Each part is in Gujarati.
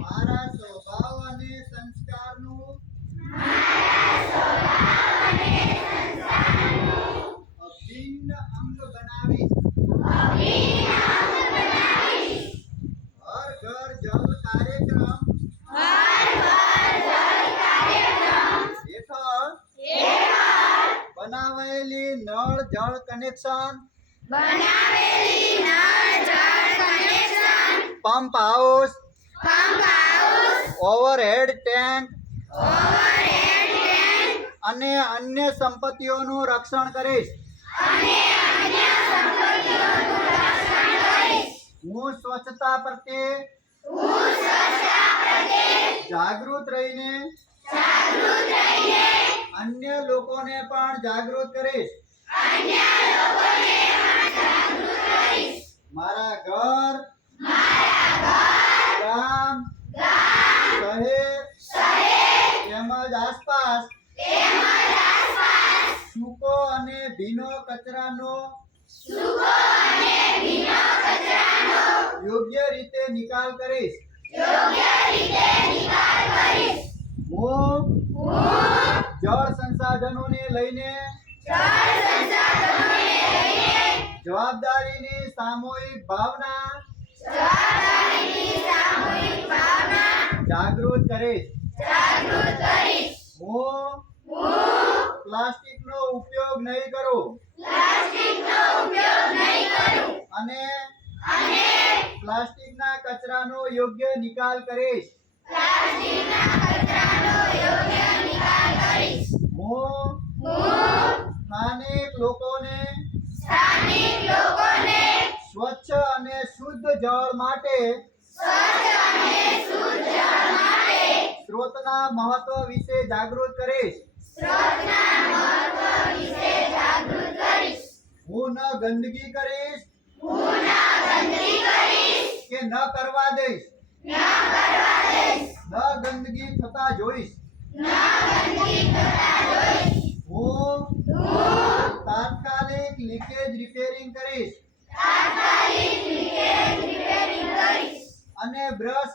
મારા સ્વભાવ અને સંસ્કારનું અભિન્ન અંગ બનાવીશ હર ઘર જલ કાર્યક્રમ હેઠળ બનાવાયેલી નળ જળ connection pump house overhead tank અને અન્ય સંપત્તિઓનું રક્ષણ કરીશ. હું સ્વચ્છતા પ્રત્યે જાગૃત રહીને અન્ય લોકોને પણ જાગૃત કરીશ. મારા ઘર. ગામ. શહેર. તેમજ આસપાસ. સૂકો અને ભીનો કચરાનો યોગ્ય રીતે નિકાલ કરીશ. હું જળ સંસાધનોને લઈને જવાબદારીની સામૂહિક ભાવના. જાગૃત કરીશ. હું પ્લાસ્ટિકનો ઉપયોગ નહીં કરું. અને પ્લાસ્ટિકના કચરાનો યોગ્ય નિકાલ કરીશ. હું સ્થાનિક લોકોને સ્વચ્છ અને શુદ્ધ જળ માટે સ્ત્રોતના મહત્વ વિશે જાગૃત કરીશ. હું ન ગંદકી કરીશ કે ન કરવા દઈશ. ન ગંદકી થતા જોઈશ. હું તાત્કાલિક લીકેજ રિપેરિંગ કરીશ અને બ્રશ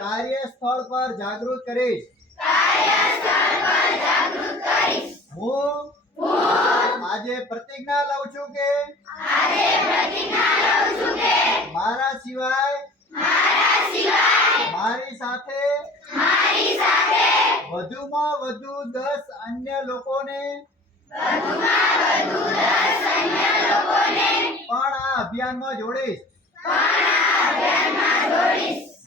કાર્યસ્થળ પર જાગૃત કરીશ. હું આજે પ્રતિજ્ઞા લઉં છું કે મારા સિવાય મારી સાથે વધુમાં વધુ દસ અન્ય લોકોને પણ આ અભિયાનમાં જોડીશ.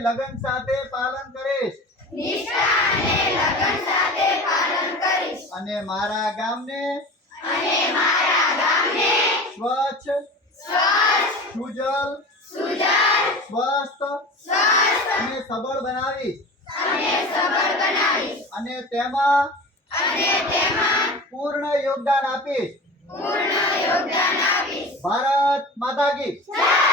લગન સાથે પાલન કરીશ. અને મારા ગામને સ્વચ્છ સુજલ સુજલ સ્વસ્થ સ્વસ્થ અને સબળ બનાવીશ. અને સબળ બનાવીશ. અને તેમાં અને તેમાં પૂર્ણ યોગદાન આપીશ. પૂર્ણ યોગદાન આપીશ. ભારત માતા કી. જય